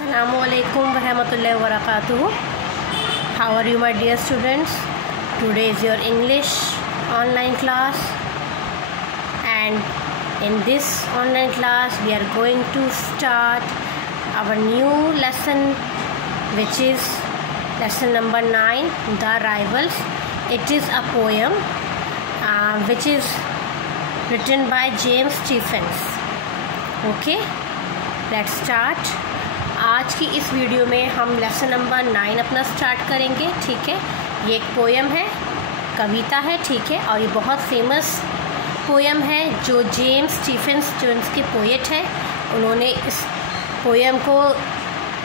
Assalamualaikum warahmatullahi wabarakatuh. How are you, my dear students? Today is your English online class, and in this online class we are going to start our new lesson, which is lesson number 9, The Rivals. It is a poem which is written by James Stephens. Okay, let's start. आज की इस video में हम lesson number 9 अपना start करेंगे. ठीक है, ये एक पोएम है, कविता है. ठीक है, और ये बहुत फेमस पोएम है जो जेम्स स्टीफेंस, जो इसके पोएट है, उन्होंने इस पोएम को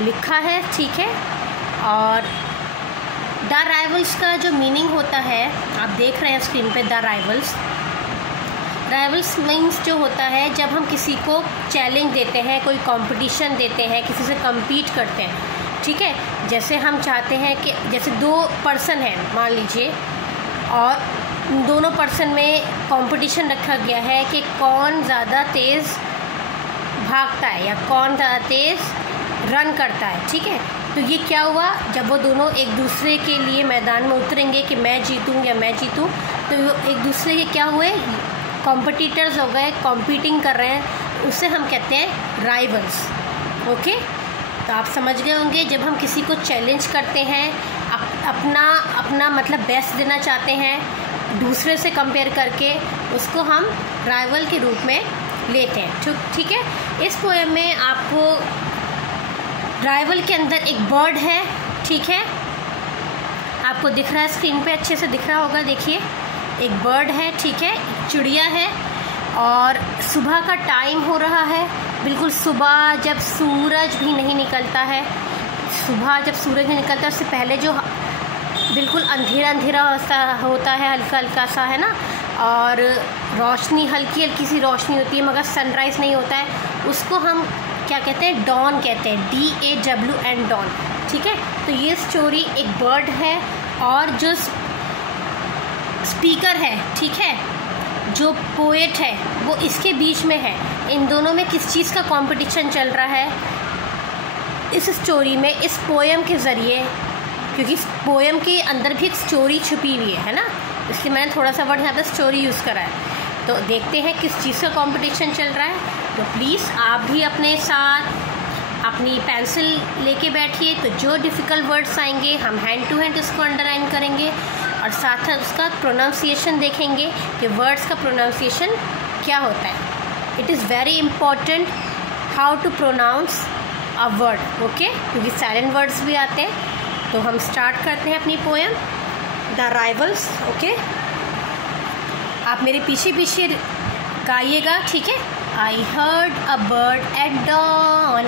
लिखा है. ठीक है, और द राइवल्स का जो मीनिंग होता है आप देख रहे हैं स्क्रीन पे. द राइवल्स मीन्स जो होता है जब हम किसी को चैलेंज देते हैं, कोई कंपटीशन देते हैं, किसी से compete करते हैं. ठीक है, जैसे हम चाहते हैं कि जैसे दो पर्सन हैं मान लीजिए, और दोनों पर्सन में कंपटीशन रखा गया है कि कौन ज़्यादा तेज़ भागता है या कौन ज़्यादा तेज़ रन करता है. ठीक है, तो ये क्या हुआ, जब वो दोनों एक दूसरे के लिए मैदान में उतरेंगे कि मैं जीतूँ या मैं जीतूँ, तो वो एक दूसरे के क्या हुए, कॉम्पिटिटर्स हो गए, कॉम्पीटिंग कर रहे हैं. उससे हम कहते हैं राइवल्स. ओके, तो आप समझ गए होंगे जब हम किसी को चैलेंज करते हैं, अपना मतलब बेस्ट देना चाहते हैं दूसरे से कंपेयर करके, उसको हम राइवल के रूप में लेते हैं. ठीक है, इस पोएम में आपको राइवल के अंदर एक बर्ड है. ठीक है, आपको दिख रहा है स्क्रीन पे, अच्छे से दिख रहा होगा. देखिए, एक बर्ड है. ठीक है, चिड़िया है, और सुबह का टाइम हो रहा है. बिल्कुल सुबह जब सूरज भी नहीं निकलता है, सुबह जब सूरज नहीं निकलता उससे पहले जो बिल्कुल अंधेरा अंधेरा होता है, हल्का हल्का सा, है ना, और रोशनी हल्की हल्की सी रोशनी होती है, मगर सनराइज़ नहीं होता है. उसको हम क्या कहते हैं, डॉन कहते हैं. DAWN, dawn. ठीक है, तो ये स्टोरी एक बर्ड है और जो स्पीकर है, ठीक है, जो पोएट है, वो इसके बीच में है. इन दोनों में किस चीज़ का कंपटीशन चल रहा है इस स्टोरी में, इस पोएम के ज़रिए, क्योंकि इस पोएम के अंदर भी एक स्टोरी छुपी हुई है ना, इसलिए मैंने थोड़ा सा वर्ड यहाँ पर स्टोरी यूज़ करा है. तो देखते हैं किस चीज़ का कंपटीशन चल रहा है. तो प्लीज़ आप भी अपने साथ अपनी पेंसिल लेके बैठिए. तो जो डिफ़िकल्ट वर्ड्स आएंगे हम हैंड टू हैंड उसको अंडरलाइन करेंगे, और साथ साथ उसका प्रोनाउंसिएशन देखेंगे कि वर्ड्स का प्रोनाउंसिएशन क्या होता है. It is very important how to pronounce a word. Okay, क्योंकि साइलेंट वर्ड्स भी आते हैं. तो हम स्टार्ट करते हैं अपनी पोएम द राइवल्स. ओके, आप मेरे पीछे पीछे गाइएगा. ठीक है. I heard a bird at dawn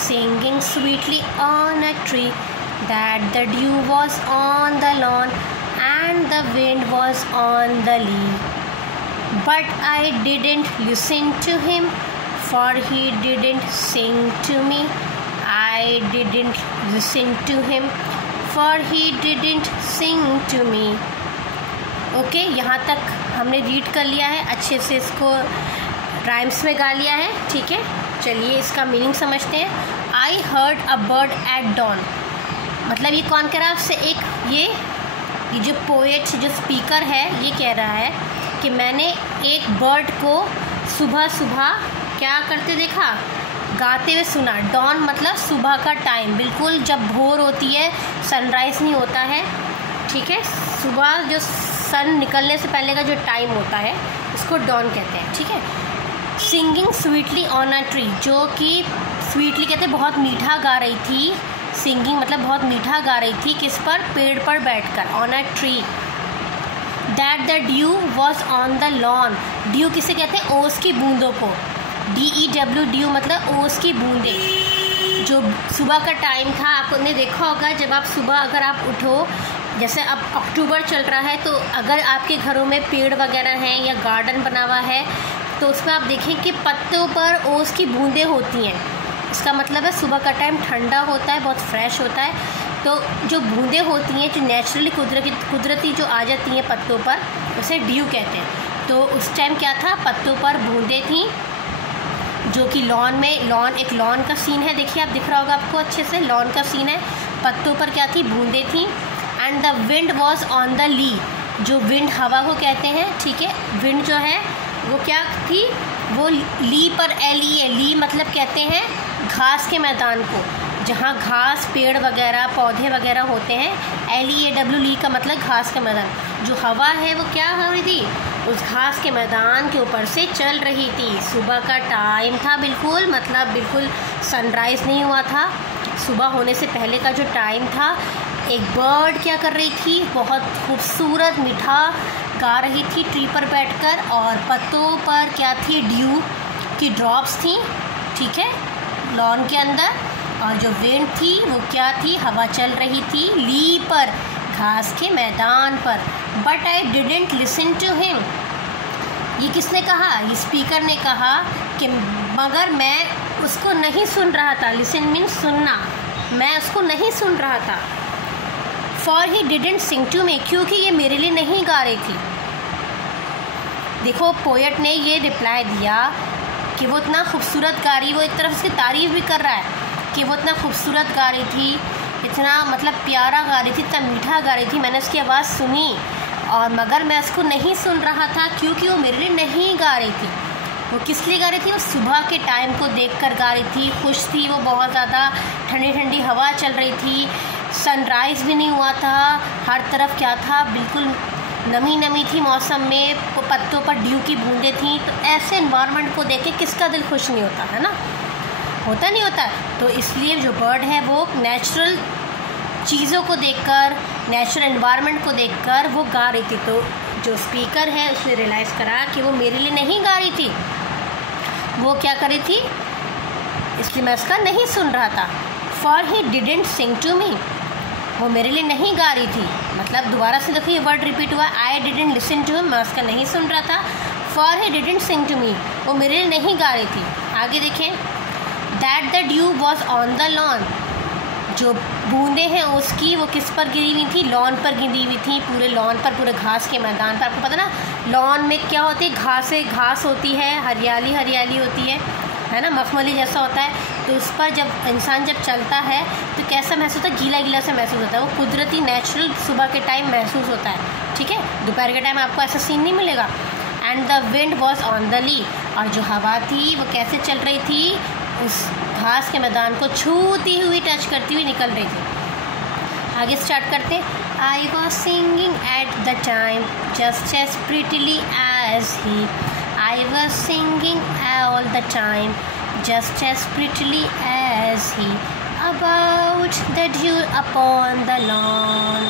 singing sweetly on a tree, that the dew was on the lawn and the wind was on the lea. But I didn't listen to him, for he didn't sing to me. I didn't listen to him, for he didn't sing to me. Okay, यहाँ तक हमने read कर लिया है, अच्छे से इसको rhymes में गा लिया है. ठीक है, चलिए इसका मीनिंग समझते हैं. I heard a bird at dawn, मतलब ये कौन कह रहा है आपसे, एक ये जो पोएट, जो स्पीकर है, ये कह रहा है कि मैंने एक बर्ड को सुबह सुबह क्या करते देखा, गाते हुए सुना. dawn मतलब सुबह का टाइम, बिल्कुल जब भोर होती है, सनराइज़ नहीं होता है. ठीक है, सुबह जो सन निकलने से पहले का जो टाइम होता है उसको dawn कहते हैं. ठीक है. Singing sweetly on a tree, जो कि स्वीटली कहते हैं बहुत मीठा गा रही थी. सिंगिंग मतलब बहुत मीठा गा रही थी, किस पर, पेड़ पर बैठकर, on a tree. That the dew was on the lawn, due किसे कहते हैं, ओस की बूंदों को. DEW, ड्यू मतलब ओस की बूंदें. जो सुबह का टाइम था, आपने देखा होगा जब आप सुबह अगर आप उठो, जैसे अब अक्टूबर चल रहा है, तो अगर आपके घरों में पेड़ वगैरह हैं या गार्डन बना हुआ है, तो उसमें आप देखें कि पत्तों पर ओस की बूंदें होती हैं. इसका मतलब है सुबह का टाइम ठंडा होता है, बहुत फ्रेश होता है. तो जो बूंदें होती हैं, जो नेचुरली कुदरती जो आ जाती हैं पत्तों पर, उसे ड्यू कहते हैं. तो उस टाइम क्या था, पत्तों पर बूंदें थीं, जो जो कि लॉन एक लॉन का सीन है, देखिए आप दिख रहा होगा आपको अच्छे से, लॉन का सीन है, पत्तों पर क्या थी, बूंदें थी। And the wind was on the lee, जो विंड हवा को कहते हैं, ठीक है, विंड जो है वो क्या थी, वो ली पर, ली मतलब कहते हैं घास के मैदान को, जहाँ घास, पेड़ वगैरह, पौधे वगैरह होते हैं। ली का मतलब घास का मैदान। जो हवा है वो क्या हो रही थी, उस घास के मैदान के ऊपर से चल रही थी। सुबह का टाइम था बिल्कुल, मतलब बिल्कुल सनराइज़ नहीं हुआ था, सुबह होने से पहले का जो टाइम था। एक बर्ड क्या कर रही थी, बहुत खूबसूरत मीठा गा रही थी ट्री पर बैठकर, और पत्तों पर क्या थी, ड्यू की ड्रॉप्स थी, ठीक है, लॉन के अंदर। और जो विंड थी वो क्या थी, हवा चल रही थी ली पर, घास के मैदान पर। But I didn't listen to him, ये किसने कहा, ये स्पीकर ने कहा कि मगर मैं उसको नहीं सुन रहा था। लिसन मीन्स सुनना, मैं उसको नहीं सुन रहा था। For he didn't sing to me, क्योंकि ये मेरे लिए नहीं गा रही थी। देखो पोएट ने ये रिप्लाई दिया कि वो इतना खूबसूरत गा रही, वो एक तरफ उसकी तारीफ़ भी कर रहा है कि वो इतना खूबसूरत गा रही थी, इतना मतलब प्यारा गा रही थी, इतना मीठा गा रही थी, मैंने उसकी आवाज़ सुनी, और मगर मैं उसको नहीं सुन रहा था क्योंकि वो मेरे लिए नहीं गा रही थी। वो किस लिए गा रही थी, वो सुबह के टाइम को देखकर गा रही थी, खुश थी वो, बहुत ज़्यादा ठंडी ठंडी हवा चल रही थी, सनराइज़ भी नहीं हुआ था, हर तरफ क्या था, बिल्कुल नमी नमी थी मौसम में, पत्तों पर ड्यू की बूंदें थी। तो ऐसे इन्वायरमेंट को देख के किसका दिल खुश नहीं होता है ना, होता नहीं होता। तो इसलिए जो बर्ड है वो नेचुरल चीज़ों को देखकर, नेचुरल एनवायरनमेंट को देखकर वो गा रही थी। तो जो स्पीकर है उसने रियलाइज़ करा कि वो मेरे लिए नहीं गा रही थी, वो क्या कर रही थी, इसलिए मैं उसका नहीं सुन रहा था। For he didn't sing to me, वो मेरे लिए नहीं गा रही थी, मतलब दोबारा से देखो ये वर्ड रिपीट हुआ, I didn't listen to him, मैं उसका नहीं सुन रहा था। For he didn't sing to me, वो मेरे लिए नहीं गा रही थी। आगे देखें, that the dew was on the lawn, जो बूंदें हैं उसकी वो किस पर गिरी हुई थी, लॉन पर गिरी हुई थी, पूरे लॉन पर, पूरे घास के मैदान पर। आपको पता ना लॉन में क्या होती है, घास होती है, हरियाली हरियाली होती है ना, मखमली जैसा होता है। तो उस पर जब इंसान चलता है तो कैसा महसूस होता है, गीला गीला सा महसूस होता है, वो कुदरती नेचुरल सुबह के टाइम महसूस होता है, ठीक है। दोपहर के टाइम आपको ऐसा सीन नहीं मिलेगा। And the wind was on the lee, और जो हवा थी वो कैसे चल रही थी, उस घास के मैदान को छूती हुई, टच करती हुई निकल रही थी। आगे स्टार्ट करते हैं। I was singing at the time just as prettily as he, I was singing all the time just as prettily as he, about the dew upon the lawn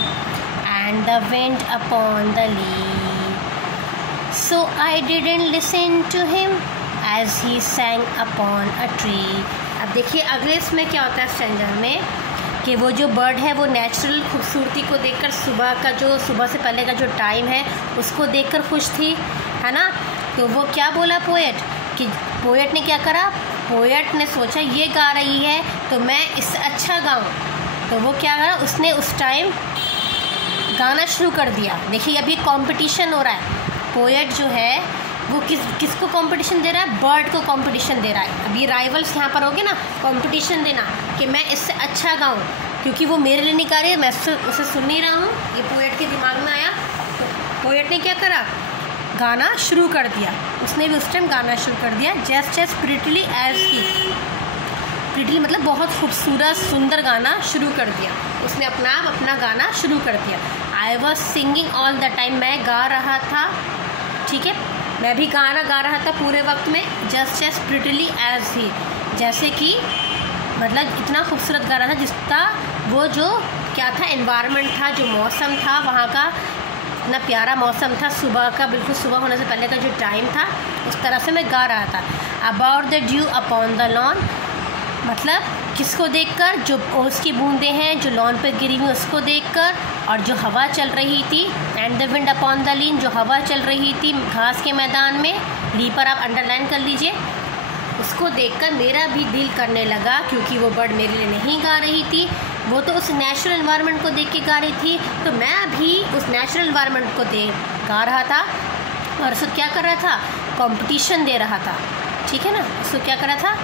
and the wind upon the lea. So I didn't listen to him as he sang upon a tree. अब देखिए अगले इसमें क्या होता है standard में, कि वो जो बर्ड है वो नेचुरल खूबसूरती को देखकर, सुबह से पहले का जो टाइम है उसको देखकर खुश थी, है ना। तो वो क्या बोला पोएट ने क्या करा, पोएट ने सोचा ये गा रही है तो मैं इससे अच्छा गाऊं, तो वो क्या करा, उसने उस टाइम गाना शुरू कर दिया। देखिए अभी कंपटीशन हो रहा है, पोएट जो है वो किसको कंपटीशन दे रहा है, बर्ड को कंपटीशन दे रहा है। अभी राइवल्स यहाँ पर होगे ना, कंपटीशन देना कि मैं इससे अच्छा गाऊं, क्योंकि वो मेरे लिए नहीं गा रही है, मैं उसे सुन नहीं रहा हूँ, ये पोएट के दिमाग में आया। तो पोएट ने क्या करा, गाना शुरू कर दिया, उसने भी उस टाइम गाना शुरू कर दिया, जस्ट एज प्रिटिली एज ही, प्रिटिली मतलब बहुत खूबसूरत सुंदर गाना शुरू कर दिया, उसने अपना गाना शुरू कर दिया। आई was singing all the time, मैं गा रहा था, ठीक है, मैं भी गाना गा रहा था पूरे वक्त में, जस्ट एज प्रिटिली एज ही, जैसे कि मतलब इतना खूबसूरत गा रहा था जिसका वो जो क्या था, एनवायरनमेंट था, जो मौसम था वहाँ का, इतना प्यारा मौसम था सुबह का, बिल्कुल सुबह होने से पहले का जो टाइम था, उस तरह से मैं गा रहा था। About the due upon the lawn, मतलब किसको देखकर, जो ओस की बूंदें हैं जो लॉन पर गिरी हुई उसको देखकर, और जो हवा चल रही थी, and the wind upon the लीन, जो हवा चल रही थी घास के मैदान में, ली पर आप अंडरलाइन कर लीजिए, उसको देखकर मेरा भी दिल करने लगा, क्योंकि वो बर्ड मेरे लिए नहीं गा रही थी, वो तो उस नेचुरल एनवायरनमेंट को देख के गा रही थी, तो मैं भी उस नेचुरल एनवायरनमेंट को देख गा रहा था, और उसको क्या कर रहा था, कंपटीशन दे रहा था, ठीक है ना, उसको क्या करा था,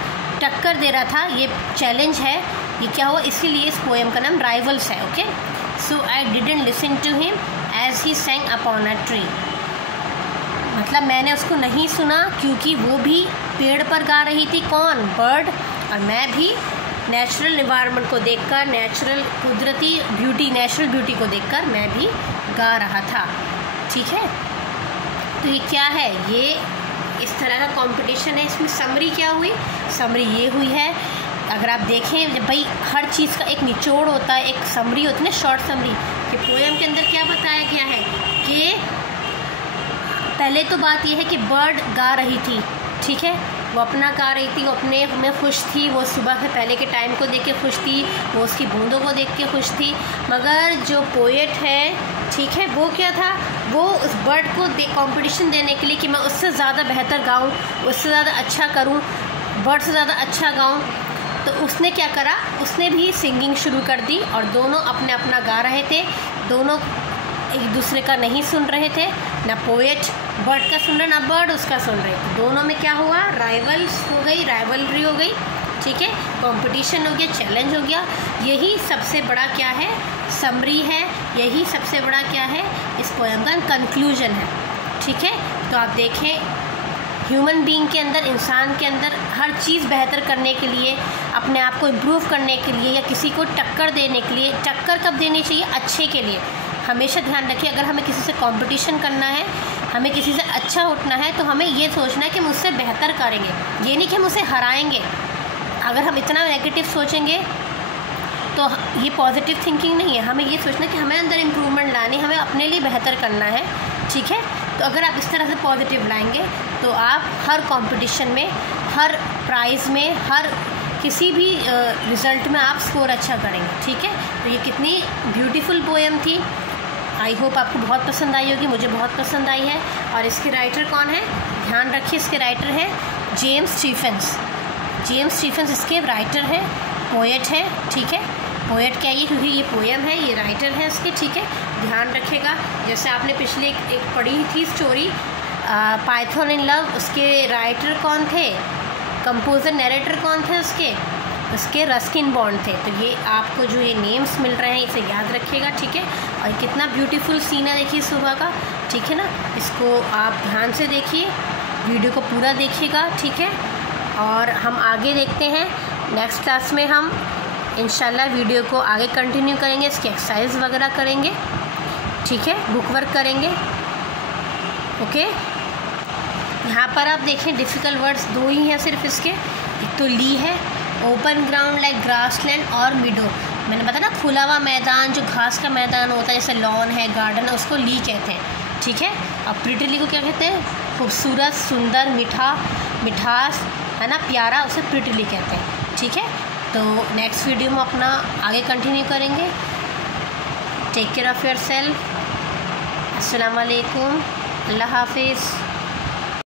टक्कर दे रहा था, ये चैलेंज है, ये क्या हुआ, इसीलिए इस पोएम का नाम राइवल्स है। Okay, so I didn't listen to him as he sang upon a tree, मतलब मैंने उसको नहीं सुना क्योंकि वो भी पेड़ पर गा रही थी, कौन, बर्ड, और मैं भी नेचुरल इन्वायरमेंट को देखकर, नेचुरल कुदरती ब्यूटी, नेचुरल ब्यूटी को देखकर मैं भी गा रहा था। ठीक है, तो ये क्या है, ये इस तरह का कंपटीशन है। इसमें समरी क्या हुई, समरी ये हुई है, अगर आप देखें जब भाई हर चीज़ का एक निचोड़ होता है, एक समरी होती है ना, शॉर्ट समरी, कि पोएम के अंदर क्या बताया गया है कि पहले तो बात यह है कि बर्ड गा रही थी, ठीक है, वो अपना गा रही थी, वो अपने में खुश थी, वो सुबह से पहले के टाइम को देख के खुश थी, वो उसकी बूंदों को देख के खुश थी। मगर जो पोएट है, ठीक है, वो क्या था, वो उस बर्ड को कंपटीशन देने के लिए कि मैं उससे ज़्यादा बेहतर गाऊं, उससे ज़्यादा अच्छा करूं, बर्ड से ज़्यादा अच्छा गाऊं, तो उसने क्या करा, उसने भी सिंगिंग शुरू कर दी और दोनों अपने अपना गा रहे थे, दोनों एक दूसरे का नहीं सुन रहे थे, ना पोएट बर्ड का सुन रहे, ना बर्ड उसका सुन रहे थे। दोनों में क्या हुआ, राइवल्स हो गई, राइवलरी हो गई, ठीक है, कंपटीशन हो गया, चैलेंज हो गया। यही सबसे बड़ा क्या है, समरी है, यही सबसे बड़ा क्या है, इस पोएम का कंक्लूजन है। ठीक है, तो आप देखें ह्यूमन बीइंग के अंदर, इंसान के अंदर हर चीज़ बेहतर करने के लिए, अपने आप को इम्प्रूव करने के लिए, या किसी को टक्कर देने के लिए, टक्कर कब देनी चाहिए, अच्छे के लिए। हमेशा ध्यान रखिए, अगर हमें किसी से कंपटीशन करना है, हमें किसी से अच्छा उठना है, तो हमें ये सोचना है कि हम उससे बेहतर करेंगे, ये नहीं कि हम उसे हराएंगे। अगर हम इतना नेगेटिव सोचेंगे तो ये पॉजिटिव थिंकिंग नहीं है। हमें ये सोचना है कि हमें अंदर इम्प्रूवमेंट लानी, हमें अपने लिए बेहतर करना है। ठीक है, तो अगर आप इस तरह से पॉजिटिव लाएंगे तो आप हर कंपटीशन में, हर प्राइज़ में, हर किसी भी रिज़ल्ट में आप स्कोर अच्छा करेंगे। ठीक है, तो ये कितनी ब्यूटीफुल पोएम थी, आई होप आपको बहुत पसंद आई होगी, मुझे बहुत पसंद आई है। और इसके राइटर कौन है, ध्यान रखिए, इसके राइटर है जेम्स स्टीफेंस। जेम्स स्टीफेंस इसके राइटर हैं, पोएट है। ठीक है, पोएट क्या है, क्योंकि ये पोएम है, ये राइटर है इसके। ठीक है, ध्यान रखिएगा। जैसे आपने पिछले एक पढ़ी थी स्टोरी पाइथन इन लव, उसके राइटर कौन थे, कंपोज़र, नरेटर कौन थे उसके रस्किन बॉन्ड थे। तो ये आपको जो ये नेम्स मिल रहे हैं इसे याद रखिएगा। ठीक है, और कितना ब्यूटीफुल सीन है देखिए सुबह का। ठीक है ना, इसको आप ध्यान से देखिए, वीडियो को पूरा देखिएगा। ठीक है, और हम आगे देखते हैं, नेक्स्ट क्लास में हम इंशाल्लाह वीडियो को आगे कंटिन्यू करेंगे, इसकी एक्सरसाइज वगैरह करेंगे। ठीक है, बुक वर्क करेंगे। ओके, यहाँ पर आप देखें डिफ़िकल्ट वर्ड्स दो ही हैं सिर्फ इसके, एक तो ली है, ओपन ग्राउंड लाइक ग्रासलैंड, और मिडो। मैंने बताया ना, खुला हुआ मैदान, जो घास का मैदान होता है, जैसे लॉन है, गार्डन है, उसको ली कहते हैं। ठीक है, और प्रिटिली को क्या कहते हैं, खूबसूरत, सुंदर, मिठास है ना, प्यारा, उसे प्रिटिली कहते हैं। ठीक है, तो नेक्स्ट वीडियो में अपना आगे कंटिन्यू करेंगे। Take care of yourself. अस्सलाम वालेकुम, अल्लाह हाफिज़।